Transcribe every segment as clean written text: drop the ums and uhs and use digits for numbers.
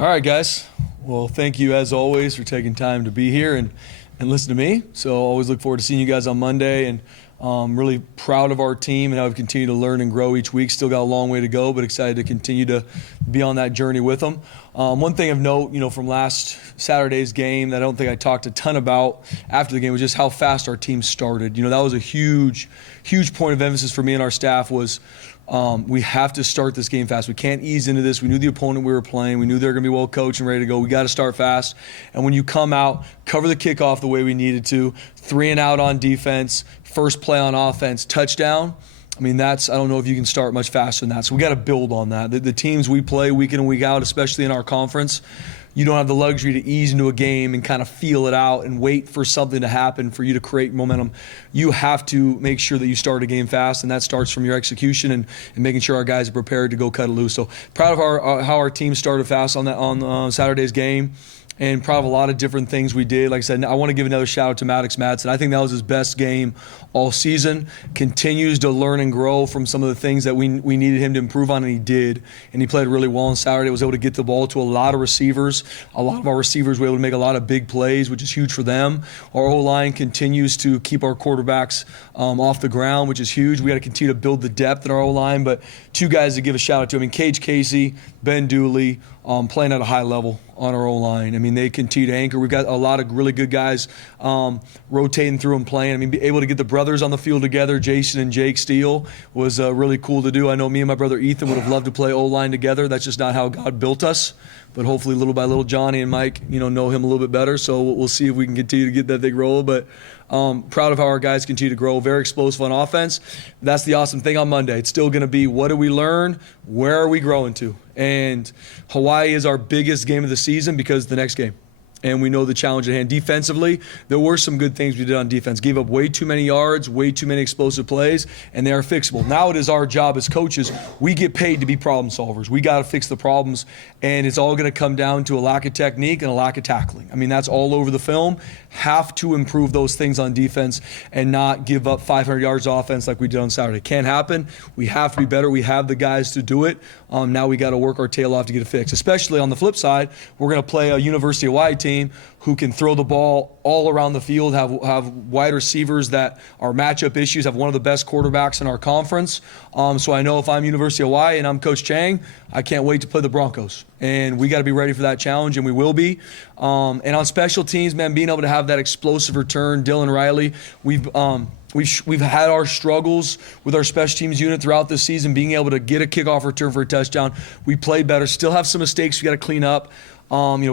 All right, guys. Well, thank you as always for taking time to be here and listen to me. So always look forward to seeing you guys on Monday, and really proud of our team and how we've continued to learn and grow each week. Still got a long way to go, but excited to continue to be on that journey with them. One thing of note, from last Saturday's game that I don't think I talked a ton about after the game was just how fast our team started. That was a huge point of emphasis for me and our staff was we have to start this game fast. We can't ease into this. We knew the opponent we were playing. We knew they were going to be well coached and ready to go. We got to start fast. And when you come out, cover the kickoff the way we needed to, 3 and out on defense, first play on offense, touchdown. I don't know if you can start much faster than that. So we got to build on that. The teams we play week in and week out, especially in our conference, you don't have the luxury to ease into a game and kind of feel it out and wait for something to happen for you to create momentum. You have to make sure that you start a game fast, and that starts from your execution and making sure our guys are prepared to go cut it loose. So proud of how our team started fast on Saturday's game. And proud of a lot of different things we did. Like I said, I want to give another shout out to Maddox Madsen. I think that was his best game all season. Continues to learn and grow from some of the things that we needed him to improve on, and he did. And he played really well on Saturday. Was able to get the ball to a lot of receivers. A lot of our receivers were able to make a lot of big plays, which is huge for them. Our O-line continues to keep our quarterbacks off the ground, which is huge. We got to continue to build the depth in our O-line. But 2 guys to give a shout out to. Cage Casey, Ben Dooley, playing at a high level on our O-line. They continue to anchor. We've got a lot of really good guys rotating through and playing. Be able to get the brothers on the field together, Jason and Jake Steele, was really cool to do. I know me and my brother Ethan would have loved to play O-line together. That's just not how God built us. But hopefully, little by little, Johnny and Mike, know him a little bit better. So we'll see if we can continue to get that big role. But proud of how our guys continue to grow. Very explosive on offense. That's the awesome thing on Monday. It's still going to be, what do we learn? Where are we growing to? And Hawaii is our biggest game of the season because the next game. And we know the challenge at hand. Defensively, there were some good things we did on defense. Gave up way too many yards, way too many explosive plays, and they are fixable. Now it is our job as coaches. We get paid to be problem solvers. We got to fix the problems, and it's all going to come down to a lack of technique and a lack of tackling. That's all over the film. Have to improve those things on defense and not give up 500 yards of offense like we did on Saturday. Can't happen. We have to be better. We have the guys to do it. Now we got to work our tail off to get it fixed. Especially on the flip side, we're going to play a University of Hawaii team who can throw the ball all around the field, have wide receivers that are matchup issues, have one of the best quarterbacks in our conference. So I know if I'm University of Hawaii and I'm Coach Chang, I can't wait to play the Broncos. And we got to be ready for that challenge, and we will be. And on special teams, man, being able to have that explosive return, Dylan Riley, We've had our struggles with our special teams unit throughout this season, being able to get a kickoff return for a touchdown. We play better. Still have some mistakes we got to clean up.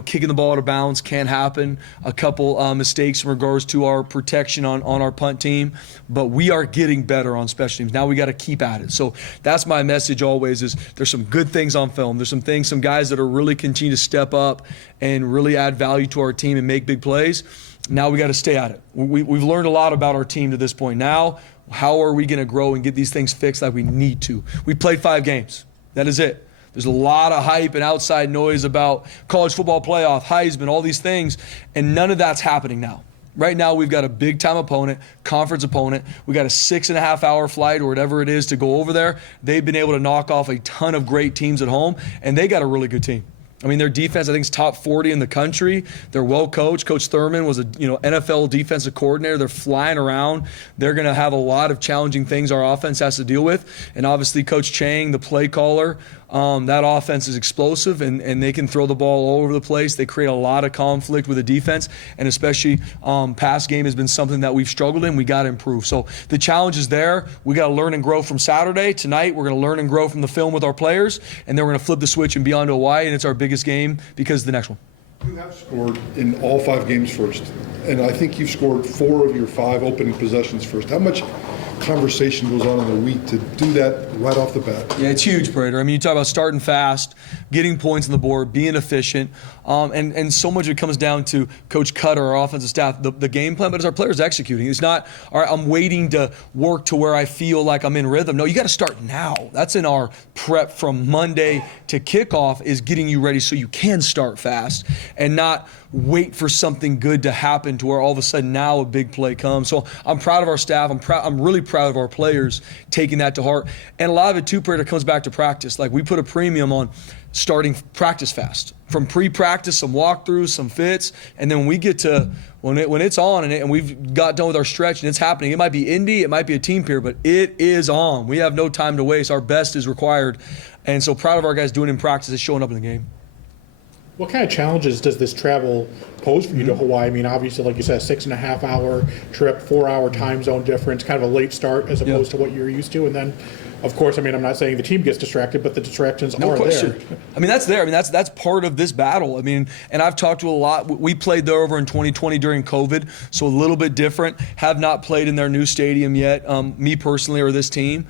Kicking the ball out of bounds can't happen. A couple mistakes in regards to our protection on our punt team. But we are getting better on special teams. Now we got to keep at it. So that's my message always is there's some good things on film. There's some guys that are really continue to step up and really add value to our team and make big plays. Now we got to stay at it. We've learned a lot about our team to this point. Now, how are we going to grow and get these things fixed like we need to? We played 5 games. That is it. There's a lot of hype and outside noise about college football playoff, Heisman, all these things, and none of that's happening now. Right now, we've got a big-time opponent, conference opponent. We got a 6.5-hour flight or whatever it is to go over there. They've been able to knock off a ton of great teams at home, and they got a really good team. Their defense, I think, is top 40 in the country. They're well coached. Coach Thurman was a NFL defensive coordinator. They're flying around. They're going to have a lot of challenging things our offense has to deal with. And obviously, Coach Chang, the play caller, that offense is explosive, and they can throw the ball all over the place. They create a lot of conflict with the defense, and especially pass game has been something that we've struggled in. We got to improve. So the challenge is there. We got to learn and grow from Saturday. Tonight, we're going to learn and grow from the film with our players, and then we're going to flip the switch and be on to Hawaii, and it's our biggest game because of the next one. You have scored in all 5 games first, and I think you've scored 4 of your 5 opening possessions first. How much conversation goes on in the week to do that right off the bat? Yeah, it's huge, Prater. You talk about starting fast, getting points on the board, being efficient, and so much of it comes down to Coach Cutter, our offensive staff, the game plan, but it's our players executing. It's not, all right, I'm waiting to work to where I feel like I'm in rhythm. No, you got to start now. That's in our prep from Monday to kickoff is getting you ready so you can start fast and not wait for something good to happen to where all of a sudden now a big play comes. So I'm proud of our staff. I'm really proud of our players taking that to heart. And a lot of it too, Prater, comes back to practice. Like we put a premium on starting practice fast. From pre-practice, some walkthroughs, some fits, and then we get to when it's on and we've got done with our stretch and it's happening. It might be Indy, it might be a team peer, but it is on. We have no time to waste. Our best is required. And so proud of our guys doing it in practice and showing up in the game. What kind of challenges does this travel pose for you to Hawaii? I mean, obviously, like you said, a 6.5-hour trip, 4-hour time zone difference, kind of a late start as opposed to what you're used to. And then, of course, I mean, I'm not saying the team gets distracted, but the distractions are there. I mean, that's there. I mean, that's part of this battle. I mean, and I've talked to a lot. We played there over in 2020 during COVID, so a little bit different. Have not played in their new stadium yet, me personally or this team.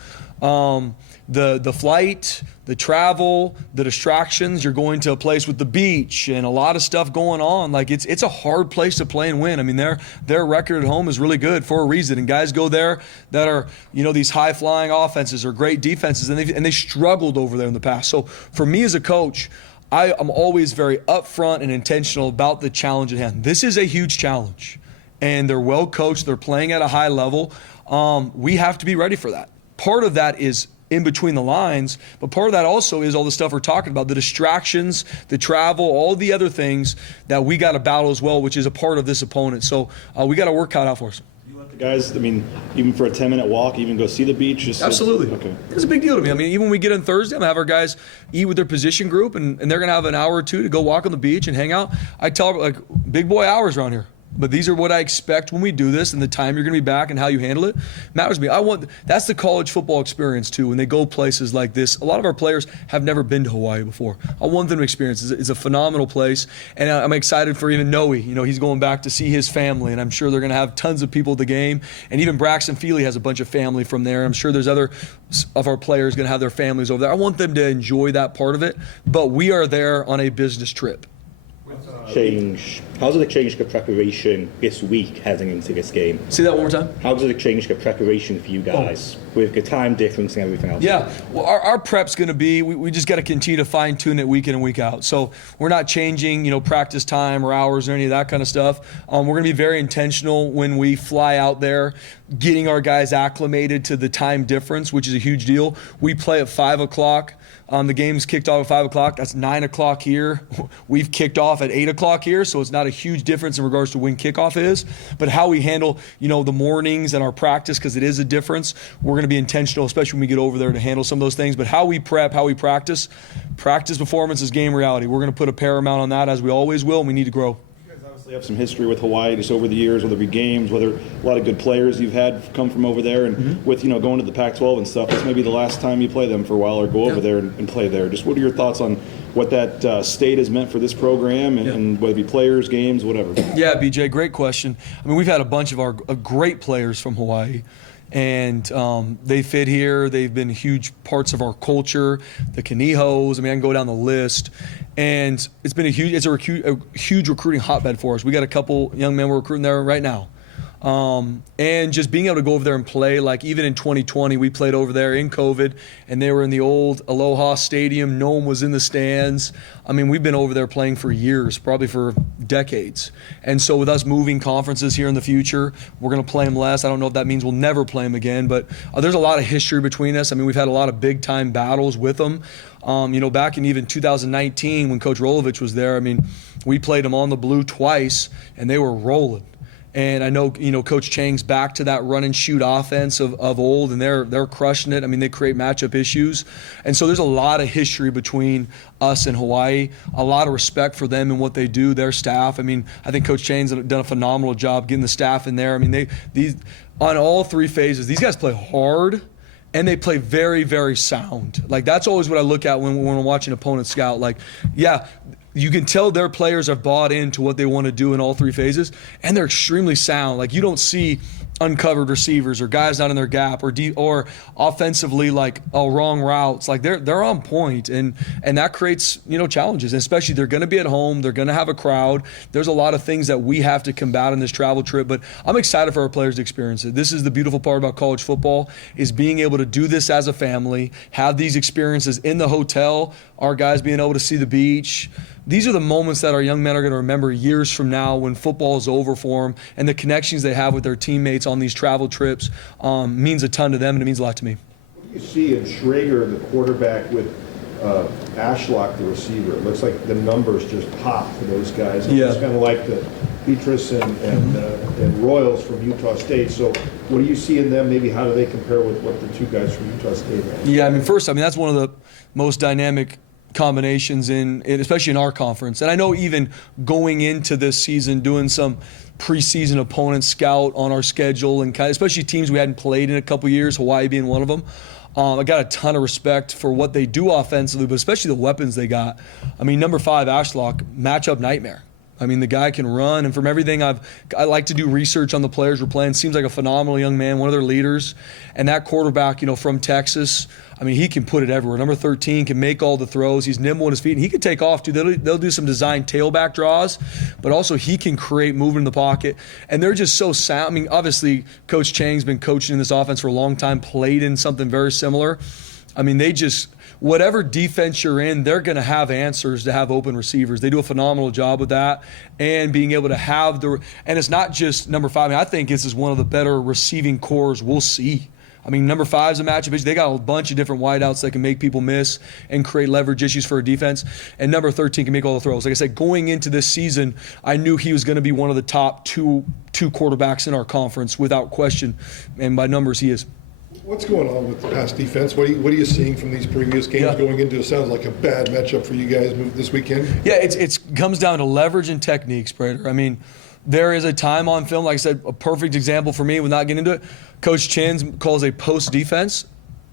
The flight, the travel, the distractions, you're going to a place with the beach and a lot of stuff going on. Like it's a hard place to play and win. I mean, their record at home is really good for a reason. And guys go there that are, these high flying offenses or great defenses and they struggled over there in the past. So for me as a coach, I'm always very upfront and intentional about the challenge at hand. This is a huge challenge and they're well coached. They're playing at a high level. We have to be ready for that. Part of that is in between the lines, but part of that also is all the stuff we're talking about, the distractions, the travel, all the other things that we got to battle as well, which is a part of this opponent. So we got to work cut out for us. You let the guys, I mean, even for a 10-minute walk, even go see the beach? Absolutely. Okay. It's a big deal to me. I mean, even when we get in Thursday, I'm going to have our guys eat with their position group, and they're going to have an hour or two to go walk on the beach and hang out. I tell them, like, big boy hours around here. But these are what I expect when we do this, and the time you're going to be back and how you handle it matters to me. That's the college football experience too. When they go places like this, a lot of our players have never been to Hawaii before. I want them to experience it. It's a phenomenal place, and I'm excited for even Noe. He's going back to see his family, and I'm sure they're going to have tons of people at the game. And even Braxton Feely has a bunch of family from there. I'm sure there's other of our players going to have their families over there. I want them to enjoy that part of it, but we are there on a business trip. How does it change the preparation this week heading into this game? Say that one more time. How does it change the preparation for you guys with the time difference and everything else? Yeah, well, our prep's going to be, we just got to continue to fine tune it week in and week out. So we're not changing, practice time or hours or any of that kind of stuff. We're going to be very intentional when we fly out there, getting our guys acclimated to the time difference, which is a huge deal. We play at 5 o'clock. The game's kicked off at 5 o'clock. That's 9 o'clock here. We've kicked off at 8 o'clock here, so it's not a huge difference in regards to when kickoff is. But how we handle, the mornings and our practice, because it is a difference, we're going to be intentional, especially when we get over there to handle some of those things. But how we prep, how we practice performance is game reality. We're going to put a paramount on that, as we always will, and we need to grow. You have some history with Hawaii just over the years, whether it be games, whether a lot of good players you've had come from over there, and with going to the Pac-12 and stuff, this may be the last time you play them for a while or go over there and play there. Just what are your thoughts on what that state has meant for this program and whether it be players, games, whatever? Yeah, BJ, great question. I mean, we've had a bunch of our great players from Hawaii. And they fit here. They've been huge parts of our culture. The Kanihos. I mean, I can go down the list. And it's been a huge recruiting hotbed for us. We got a couple young men we're recruiting there right now. And just being able to go over there and play, like even in 2020, we played over there in COVID, and they were in the old Aloha Stadium. No one was in the stands. I mean, we've been over there playing for years, probably for decades. And so with us moving conferences here in the future, we're going to play them less. I don't know if that means we'll never play them again, but there's a lot of history between us. I mean, we've had a lot of big-time battles with them. Back in even 2019 when Coach Rolovich was there, I mean, we played them on the blue twice, and they were rolling. And I know, Coach Chang's back to that run and shoot offense of old, and they're crushing it. I mean, they create matchup issues. And so there's a lot of history between us and Hawaii, a lot of respect for them and what they do, their staff. I mean, I think Coach Chang's done a phenomenal job getting the staff in there. I mean, these on all three phases, these guys play hard. And they play very, very sound. Like, that's always what I look at when I'm watching opponents scout. Like, yeah, you can tell their players have bought into what they want to do in all three phases, and they're extremely sound. Like, you don't see uncovered receivers or guys not in their gap or offensively like wrong routes. Like, they're on point, and that creates challenges. And especially they're going to be at home, they're going to have a crowd. There's a lot of things that we have to combat in this travel trip, but I'm excited for our players to experience it. This is the beautiful part about college football, is being able to do this as a family, have these experiences in the hotel, our guys being able to see the beach, these are the moments that our young men are going to remember years from now when football is over for them, and the connections they have with their teammates on these travel trips means a ton to them, and it means a lot to me. What do you see in Schrager, the quarterback, with Ashlock, the receiver? It looks like the numbers just pop for those guys. Yeah. It's kind of like the Petrus and Royals from Utah State. So what do you see in them? Maybe how do they compare with what the two guys from Utah State have? Yeah, I mean, first, that's one of the most dynamic combinations especially in our conference. And I know even going into this season, doing some preseason opponent scout on our schedule, and especially teams we hadn't played in a couple years, Hawaii being one of them. I got a ton of respect for what they do offensively, but especially the weapons they got. I mean, number 5, Ashlock, matchup nightmare. I mean, the guy can run, and from everything I like to do research on the players we're playing. Seems like a phenomenal young man, one of their leaders. And that quarterback, from Texas, I mean, he can put it everywhere. Number 13 can make all the throws. He's nimble on his feet, and he can take off, too. They'll do some design tailback draws, but also he can create movement in the pocket. And they're just so sound. I mean, obviously, Coach Chang's been coaching in this offense for a long time, played in something very similar. I mean, they just – whatever defense you're in, they're going to have answers to have open receivers. They do a phenomenal job with that, and being able to have and it's not just number 5. I mean, I think this is one of the better receiving cores we'll see. I mean, number 5 is a matchup issue. They got a bunch of different wideouts that can make people miss and create leverage issues for a defense. And number 13 can make all the throws. Like I said, going into this season, I knew he was going to be one of the top two quarterbacks in our conference without question. And by numbers, he is. What's going on with the pass defense? What are you seeing from these previous games going into? It sounds like a bad matchup for you guys this weekend. Yeah, it comes down to leverage and techniques, Prater. I mean, there is a time on film, like I said, a perfect example for me, without getting into it. Coach Chin calls a post defense.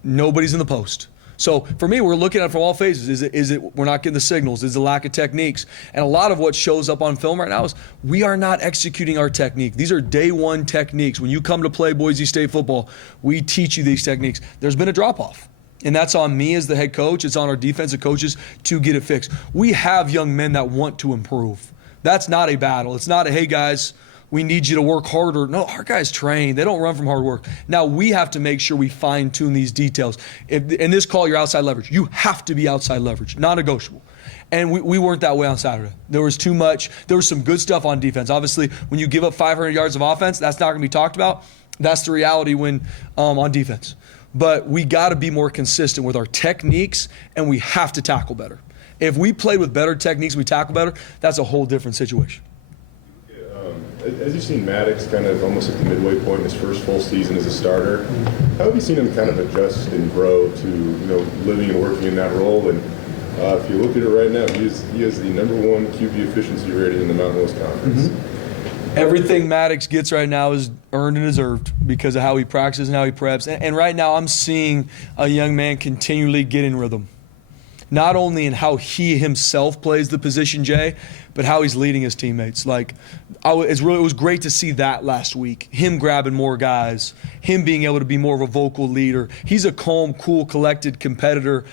Nobody's in the post. So for me, we're looking at it from all phases. Is it we're not getting the signals? Is the lack of techniques? And a lot of what shows up on film right now is we are not executing our technique. These are day one techniques. When you come to play Boise State football, we teach you these techniques. There's been a drop-off. And that's on me as the head coach. It's on our defensive coaches to get it fixed. We have young men that want to improve. That's not a battle. It's not a, hey, guys, we need you to work harder. No, our guys train. They don't run from hard work. Now, we have to make sure we fine-tune these details. In this call, you're outside leverage. You have to be outside leverage, non-negotiable. And we weren't that way on Saturday. There was too much. There was some good stuff on defense. Obviously, when you give up 500 yards of offense, that's not going to be talked about. That's the reality when on defense. But we got to be more consistent with our techniques, and we have to tackle better. If we played with better techniques, we tackle better, that's a whole different situation. As you've seen Maddox kind of almost at the midway point in his first full season as a starter, how have you seen him kind of adjust and grow to living and working in that role? And if you look at it right now, he is the number 1 QB efficiency rating in the Mountain West Conference. Everything Maddox gets right now is earned and deserved because of how he practices and how he preps. And right now I'm seeing a young man continually get in rhythm. Not only in how he himself plays the position, Jay, but how he's leading his teammates. It was great to see that last week. Him grabbing more guys, him being able to be more of a vocal leader. He's a calm, cool, collected competitor,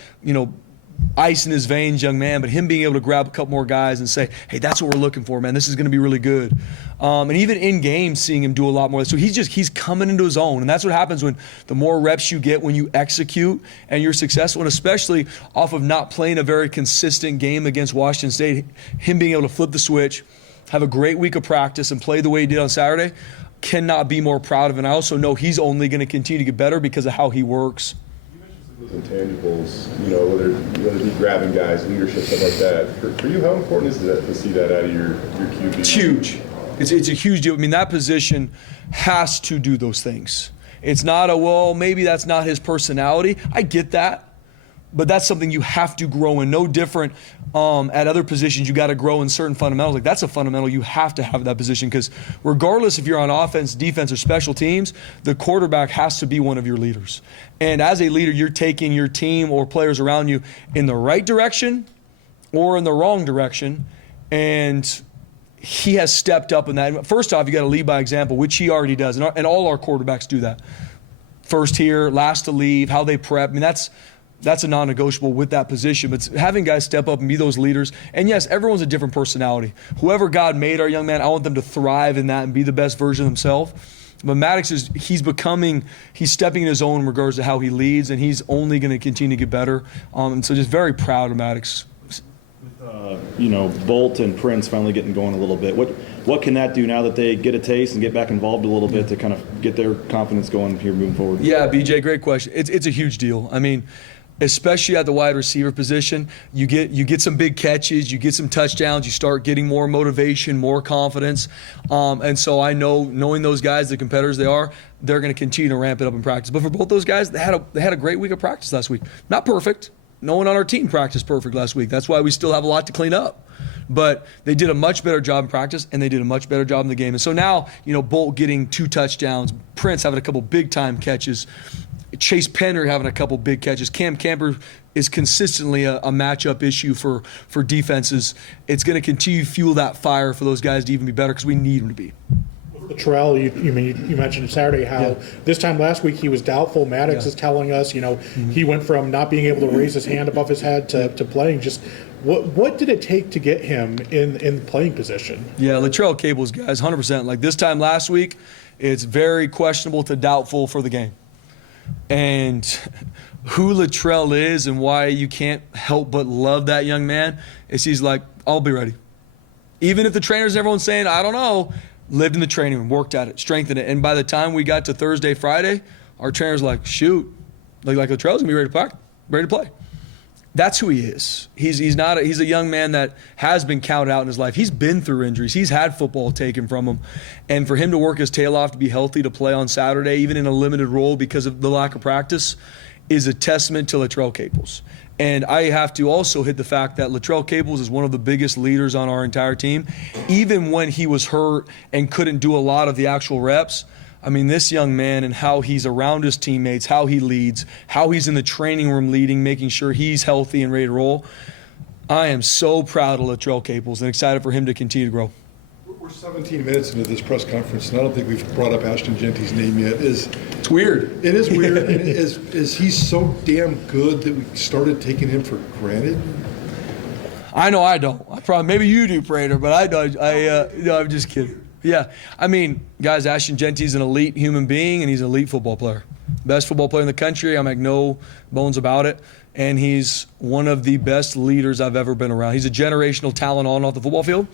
ice in his veins young man, but him being able to grab a couple more guys and say, hey, that's what we're looking for, man. This is going to be really good. And even in game, seeing him do a lot more. So he's coming into his own. And that's what happens when the more reps you get when you execute and you're successful, and especially off of not playing a very consistent game against Washington State, him being able to flip the switch, have a great week of practice, and play the way he did on Saturday, cannot be more proud of. And I also know he's only going to continue to get better because of how he works. Those intangibles, whether it be grabbing guys, leadership, stuff like that. For you, how important is that to see that out of your QB? It's huge. It's a huge deal. I mean, that position has to do those things. It's not maybe that's not his personality. I get that. But that's something you have to grow in. No different at other positions, you got to grow in certain fundamentals. Like that's a fundamental you have to have in that position because regardless if you're on offense, defense, or special teams, the quarterback has to be one of your leaders. And as a leader, you're taking your team or players around you in the right direction or in the wrong direction. And he has stepped up in that. First off, you got to lead by example, which he already does. And all our quarterbacks do that. First here, last to leave, how they prep. I mean, that's a non-negotiable with that position. But having guys step up and be those leaders. And yes, everyone's a different personality. Whoever God made our young man, I want them to thrive in that and be the best version of themselves. But Maddox he's stepping in his own in regards to how he leads, and he's only going to continue to get better. And so just very proud of Maddox. Bolt and Prince finally getting going a little bit. What can that do now that they get a taste and get back involved a little bit to kind of get their confidence going here moving forward? Yeah, BJ, great question. It's a huge deal. I mean, especially at the wide receiver position, you get some big catches, you get some touchdowns, you start getting more motivation, more confidence. And so I know, knowing those guys, the competitors they are, they're going to continue to ramp it up in practice. But for both those guys, they had a great week of practice last week. Not perfect. No one on our team practiced perfect last week. That's why we still have a lot to clean up. But they did a much better job in practice, and they did a much better job in the game. And so now, Bolt getting 2 touchdowns, Prince having a couple big-time catches, Chase Penner having a couple big catches. Cam Camper is consistently a matchup issue for defenses. It's going to continue to fuel that fire for those guys to even be better because we need them to be. Terrell, you mentioned Saturday how this time last week he was doubtful. Maddox is telling us, he went from not being able to raise his hand above his head to playing. Just what did it take to get him in playing position? Yeah, Latrell Cable's guys, 100%. Like this time last week, it's very questionable to doubtful for the game. And who Latrell is and why you can't help but love that young man is he's like, I'll be ready. Even if the trainers and everyone's saying, I don't know, lived in the training room, worked at it, strengthened it. And by the time we got to Thursday, Friday, our trainer's like, shoot, like Latrell's going to be ready to play. That's who he is. He's a young man that has been counted out in his life. He's been through injuries. He's had football taken from him. And for him to work his tail off to be healthy to play on Saturday, even in a limited role because of the lack of practice, is a testament to Latrell Caples. And I have to also hit the fact that Latrell Caples is one of the biggest leaders on our entire team. Even when he was hurt and couldn't do a lot of the actual reps, I mean, this young man and how he's around his teammates, how he leads, how he's in the training room leading, making sure he's healthy and ready to roll. I am so proud of Latrell Caples and excited for him to continue to grow. We're 17 minutes into this press conference, and I don't think we've brought up Ashton Genty's name yet. It's weird. It is weird. And is he so damn good that we started taking him for granted? I know I don't. Maybe you do, Prater, but I don't. No, I'm just kidding. Yeah, I mean, guys, Ashton Genty's an elite human being, and he's an elite football player. Best football player in the country. I make no bones about it. And he's one of the best leaders I've ever been around. He's a generational talent on and off the football field,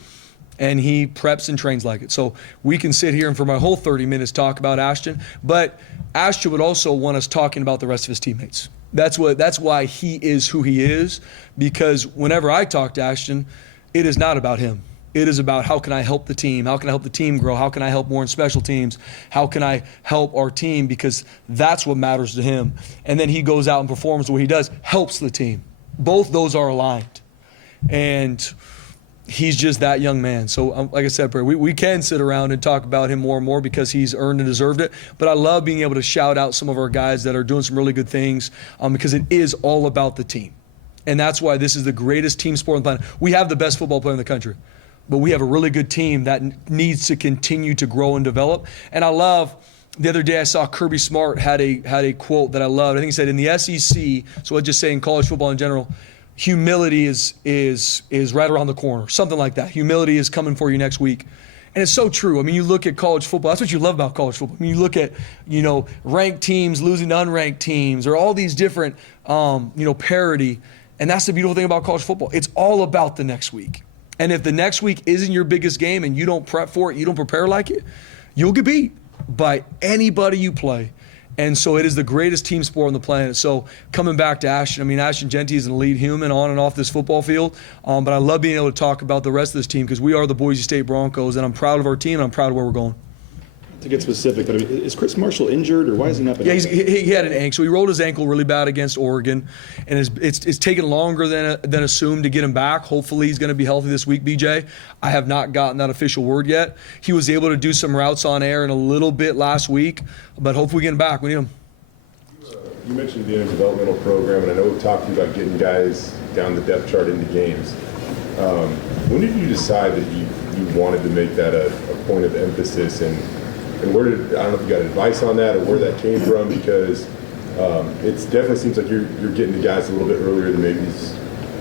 and he preps and trains like it. So we can sit here and for my whole 30 minutes talk about Ashton, but Ashton would also want us talking about the rest of his teammates. That's why he is who he is, because whenever I talk to Ashton, it is not about him. It is about how can I help the team? How can I help the team grow? How can I help more in special teams? How can I help our team? Because that's what matters to him. And then he goes out and performs what he does, helps the team. Both those are aligned. And he's just that young man. So like I said, we can sit around and talk about him more and more because he's earned and deserved it. But I love being able to shout out some of our guys that are doing some really good things because it is all about the team. And that's why this is the greatest team sport on the planet. We have the best football player in the country. But we have a really good team that needs to continue to grow and develop. And I love, the other day I saw Kirby Smart had a quote that I loved. I think he said, in the SEC, so I'll just say in college football in general, humility is right around the corner, something like that. Humility is coming for you next week. And it's so true. I mean, you look at college football. That's what you love about college football. I mean, you look at, ranked teams losing to unranked teams or all these different, parity. And that's the beautiful thing about college football. It's all about the next week. And if the next week isn't your biggest game and you don't prep for it, you don't prepare like it, you'll get beat by anybody you play. And so it is the greatest team sport on the planet. So coming back to Ashton, I mean, Ashton Genty is an elite human on and off this football field. But I love being able to talk about the rest of this team because we are the Boise State Broncos, and I'm proud of our team, and I'm proud of where we're going. To get specific, but is Chris Marshall injured, or why is he not been? Yeah, he had an ankle. So he rolled his ankle really bad against Oregon, and it's taken longer than assumed to get him back. Hopefully he's going to be healthy this week, BJ. I have not gotten that official word yet. He was able to do some routes on air in a little bit last week, but hopefully we get him back. We need him. You mentioned being in a developmental program, and I know we've talked to you about getting guys down the depth chart into games. When did you decide that you wanted to make that a point of emphasis, and where did, I don't know if you got advice on that or where that came from, because it definitely seems like you're getting the guys a little bit earlier than maybe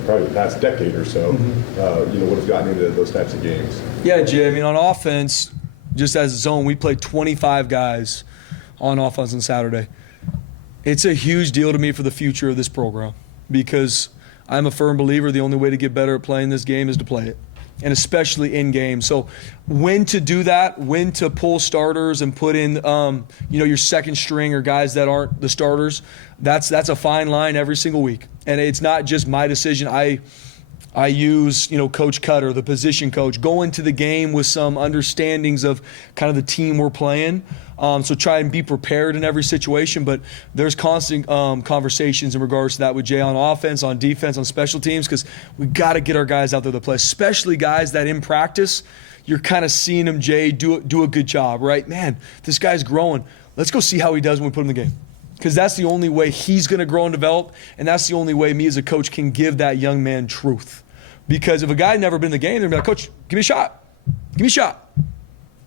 probably the past decade or so, would have gotten into those types of games. Yeah, Jay, I mean, on offense, just as a zone, we played 25 guys on offense on Saturday. It's a huge deal to me for the future of this program because I'm a firm believer the only way to get better at playing this game is to play it, and especially in game. So when to do that, when to pull starters and put in your second string or guys that aren't the starters, that's a fine line every single week. And it's not just my decision. I use, Coach Cutter, the position coach, go into the game with some understandings of kind of the team we're playing. So try and be prepared in every situation. But there's constant conversations in regards to that with Jay on offense, on defense, on special teams, because we got to get our guys out there to play, especially guys that in practice, you're kind of seeing them, Jay, do a good job, right? Man, this guy's growing. Let's go see how he does when we put him in the game. Because that's the only way he's going to grow and develop, and that's the only way me as a coach can give that young man truth. Because if a guy had never been in the game, they're going to be like, Coach, give me a shot. Give me a shot.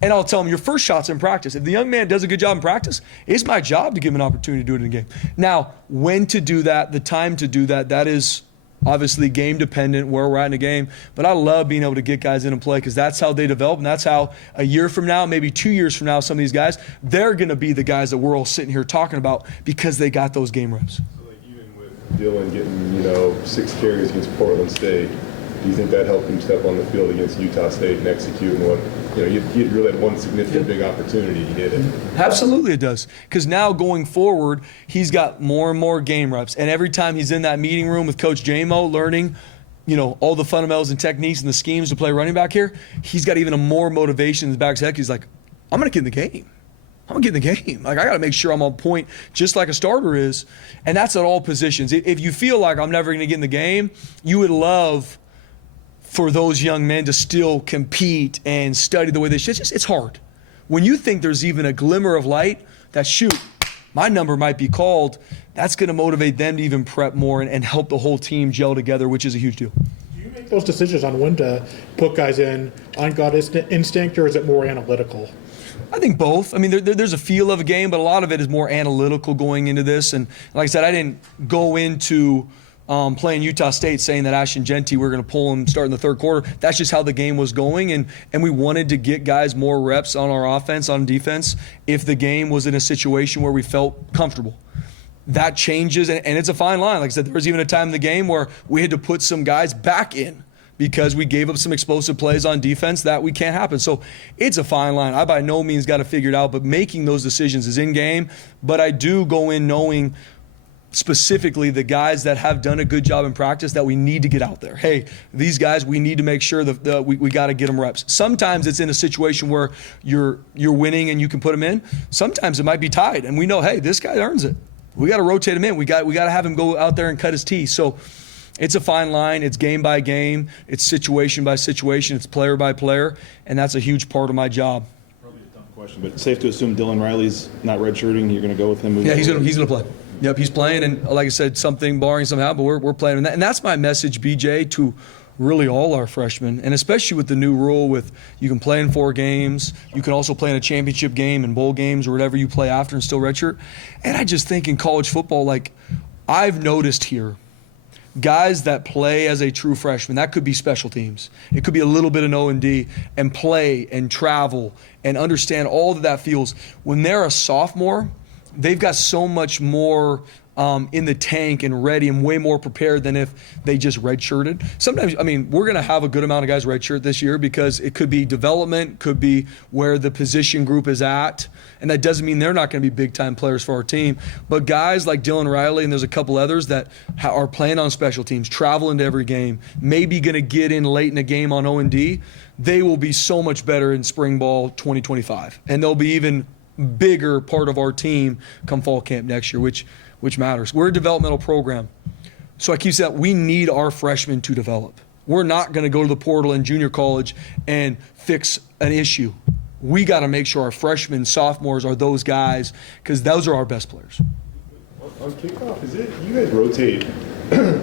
And I'll tell him, your first shot's in practice. If the young man does a good job in practice, it's my job to give him an opportunity to do it in the game. Now, when to do that, the time to do that, that is obviously game dependent where we're at in the game. But I love being able to get guys in and play because that's how they develop, and that's how a year from now, maybe 2 years from now, some of these guys, they're going to be the guys that we're all sitting here talking about because they got those game reps. So like even with Dylan getting 6 carries against Portland State, do you think that helped him step on the field against Utah State and execute in what, he really had one significant big opportunity, he hit it? Absolutely it does. Because now going forward, he's got more and more game reps. And every time he's in that meeting room with Coach J-Mo learning, all the fundamentals and techniques and the schemes to play running back here, he's got even a more motivation in the back of his head. He's like, I'm going to get in the game. I'm going to get in the game. Like, I got to make sure I'm on point just like a starter is. And that's at all positions. If you feel like I'm never going to get in the game, you would love for those young men to still compete and study the way they should. It's hard. When you think there's even a glimmer of light that, shoot, my number might be called, that's going to motivate them to even prep more and help the whole team gel together, which is a huge deal. Do you make those decisions on when to put guys in on gut instinct, or is it more analytical? I think both. I mean, there's a feel of a game, but a lot of it is more analytical going into this. And like I said, I didn't go into playing Utah State saying that Ashton Genty, we're going to pull him starting the third quarter. That's just how the game was going, and we wanted to get guys more reps on our offense, on defense, if the game was in a situation where we felt comfortable. That changes, and it's a fine line. Like I said, there was even a time in the game where we had to put some guys back in because we gave up some explosive plays on defense that we can't happen. So it's a fine line. I by no means got it figured out, but making those decisions is in game. But I do go in knowing specifically the guys that have done a good job in practice that we need to get out there. Hey, these guys, we need to make sure that we got to get them reps. Sometimes it's in a situation where you're winning and you can put them in. Sometimes it might be tied, and we know, hey, this guy earns it. We got to rotate him in. We got to have him go out there and cut his teeth. So it's a fine line. It's game by game. It's situation by situation. It's player by player, and that's a huge part of my job. Probably a dumb question, but safe to assume Dylan Riley's not redshirting. You're going to go with him? Yeah, he's going to play. Yep, he's playing, and like I said, something barring somehow, but we're playing. And that's my message, BJ, to really all our freshmen, and especially with the new rule with you can play in 4 games, you can also play in a championship game and bowl games or whatever you play after and still redshirt. And I just think in college football, like I've noticed here, guys that play as a true freshman, that could be special teams. It could be a little bit of O&D and play and travel and understand all that feels. When they're a sophomore, they've got so much more in the tank and ready and way more prepared than if they just redshirted. Sometimes, I mean, we're going to have a good amount of guys redshirt this year because it could be development, could be where the position group is at, and that doesn't mean they're not going to be big-time players for our team. But guys like Dylan Riley, and there's a couple others that are playing on special teams, travel into every game, maybe going to get in late in a game on O&D, they will be so much better in spring ball 2025. And they'll be even bigger part of our team come fall camp next year, which matters. We're a developmental program. So I keep saying we need our freshmen to develop. We're not going to go to the portal in junior college and fix an issue. We got to make sure our freshmen, sophomores are those guys because those are our best players. On kickoff, you guys rotate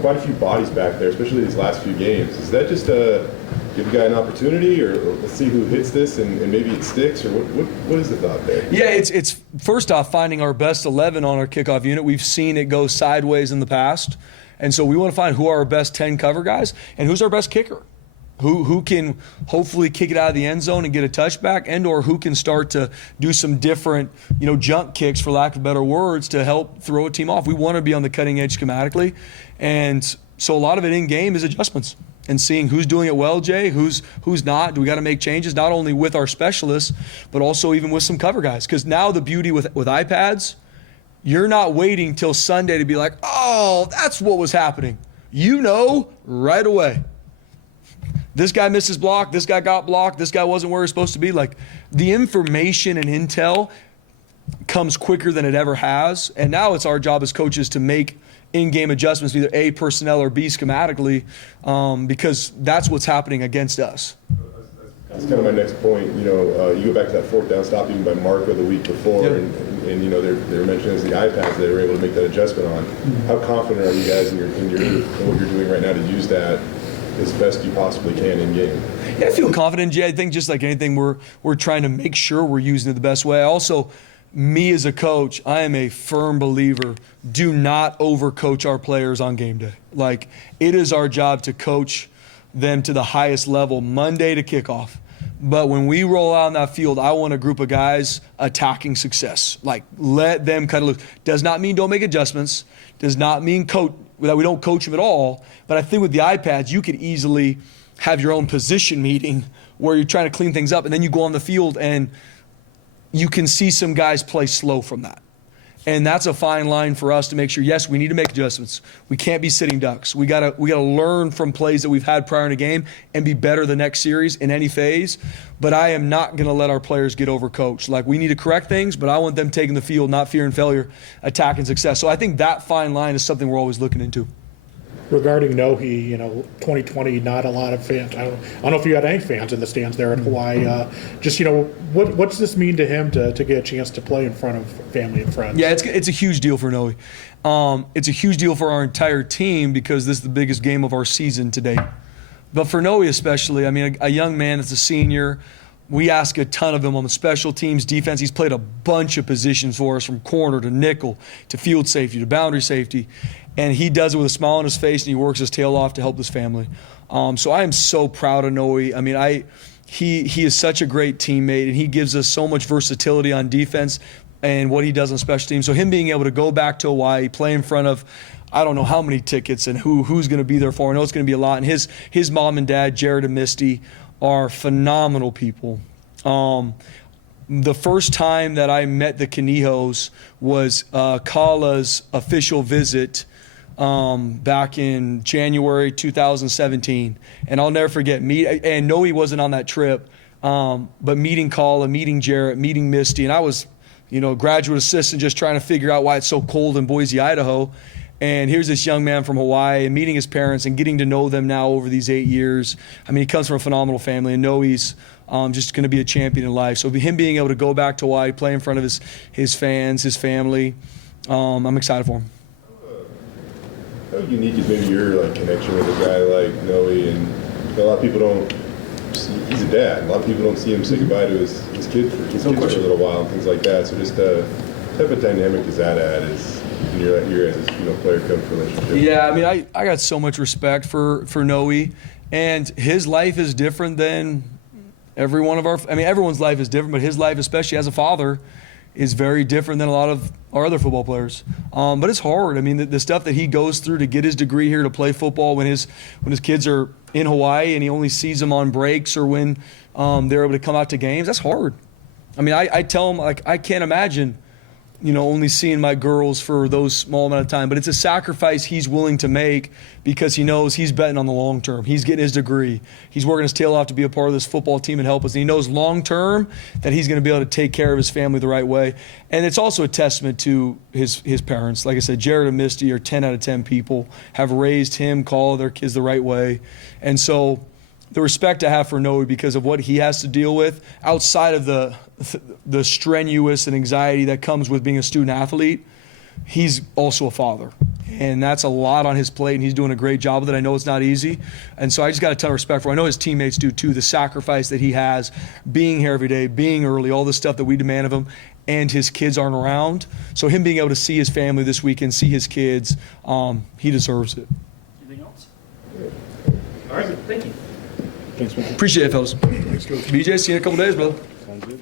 quite a few bodies back there, especially these last few games. Is that just give a guy an opportunity, or let's see who hits this and maybe it sticks, or what is the thought there? Yeah, it's first off finding our best 11 on our kickoff unit. We've seen it go sideways in the past, and so we want to find who are our best 10 cover guys and who's our best kicker. Who can hopefully kick it out of the end zone and get a touchback, and or who can start to do some different, junk kicks, for lack of better words, to help throw a team off. We want to be on the cutting edge schematically, and So a lot of it in game is adjustments and seeing who's doing it well, Jay, who's not. Do we got to make changes, not only with our specialists, but also even with some cover guys? Because now the beauty with iPads, you're not waiting till Sunday to be like, oh, that's what was happening. You know right away. This guy missed his block. This guy got blocked. This guy wasn't where he's supposed to be. Like, the information and intel comes quicker than it ever has. And now it's our job as coaches to make in-game adjustments, either A, personnel, or B, schematically, because that's what's happening against us. That's kind of my next point. You go back to that fourth down stop even by Marco the week before, Yep. and they were mentioning as the iPads they were able to make that adjustment on. How confident are you guys in what you're doing right now to use that as best you possibly can in game? Yeah, I feel confident, Jay. I think just like anything, we're trying to make sure we're using it the best way. Also, me as a coach, I am a firm believer, do not overcoach our players on game day. Like, it is our job to coach them to the highest level Monday to kickoff. But when we roll out on that field, I want a group of guys attacking success. Like, let them cut it loose. Does not mean don't make adjustments. Does not mean that we don't coach them at all. But I think with the iPads, you could easily have your own position meeting where you're trying to clean things up, and then you go on the field and you can see some guys play slow from that. And that's a fine line for us to make sure, yes, we need to make adjustments. We can't be sitting ducks. We gotta learn from plays that we've had prior in a game and be better the next series in any phase. But I am not gonna let our players get overcoached. Like, we need to correct things, but I want them taking the field, not fearing failure, attacking success. So I think that fine line is something we're always looking into. Regarding Nohi, 2020, not a lot of fans. I don't know if you had any fans in the stands there in Hawaii. What does this mean to him to get a chance to play in front of family and friends? Yeah, it's a huge deal for Noe. It's a huge deal for our entire team because this is the biggest game of our season to date. But for Noe especially, I mean, a young man that's a senior, we ask a ton of him on the special teams, defense. He's played a bunch of positions for us, from corner to nickel to field safety to boundary safety. And he does it with a smile on his face, and he works his tail off to help his family. So I am so proud of Noe. I mean, he is such a great teammate, and he gives us so much versatility on defense and what he does on special teams. So him being able to go back to Hawaii, play in front of I don't know how many tickets and who's going to be there for. I know it's going to be a lot. And his mom and dad, Jared and Misty, are phenomenal people. The first time that I met the Canijos was Kala's official visit back in January 2017. And I'll never forget, and no, he wasn't on that trip, but meeting Kala, meeting Jarrett, meeting Misty, and I was, a graduate assistant just trying to figure out why it's so cold in Boise, Idaho. And here's this young man from Hawaii, and meeting his parents and getting to know them now over these 8 years. I mean, he comes from a phenomenal family, and know he's just going to be a champion in life. So him being able to go back to Hawaii, play in front of his fans, his family, I'm excited for him. How unique is maybe your connection with a guy like Noe? And a lot of people don't. He's a dad. A lot of people don't see him say goodbye to his kids for a little while and things like that. So just what type of dynamic is that at? In your guys' player-coach relationship? Yeah, I mean, I got so much respect for Noe, and his life is different than every one of everyone's life is different, but his life, especially as a father, is very different than a lot of our other football players. But it's hard. I mean, the stuff that he goes through to get his degree here to play football when his kids are in Hawaii and he only sees them on breaks or when they're able to come out to games, that's hard. I mean, I tell him, I can't imagine only seeing my girls for those small amount of time. But it's a sacrifice he's willing to make because he knows he's betting on the long term. He's getting his degree. He's working his tail off to be a part of this football team and help us. And he knows long term that he's going to be able to take care of his family the right way. And it's also a testament to his parents. Like I said, Jared and Misty are 10 out of 10 people, have raised him, call their kids the right way. And so the respect I have for Noe because of what he has to deal with outside of the strenuous and anxiety that comes with being a student athlete, he's also a father. And that's a lot on his plate, and he's doing a great job with it. I know it's not easy. And so I just got a ton of respect for him. I know his teammates do too, the sacrifice that he has, being here every day, being early, all the stuff that we demand of him, and his kids aren't around. So him being able to see his family this weekend, see his kids, he deserves it. Anything else? All right, thank you. Appreciate it, fellas. Thanks, Coach. BJ, see you in a couple days, brother. Sounds good.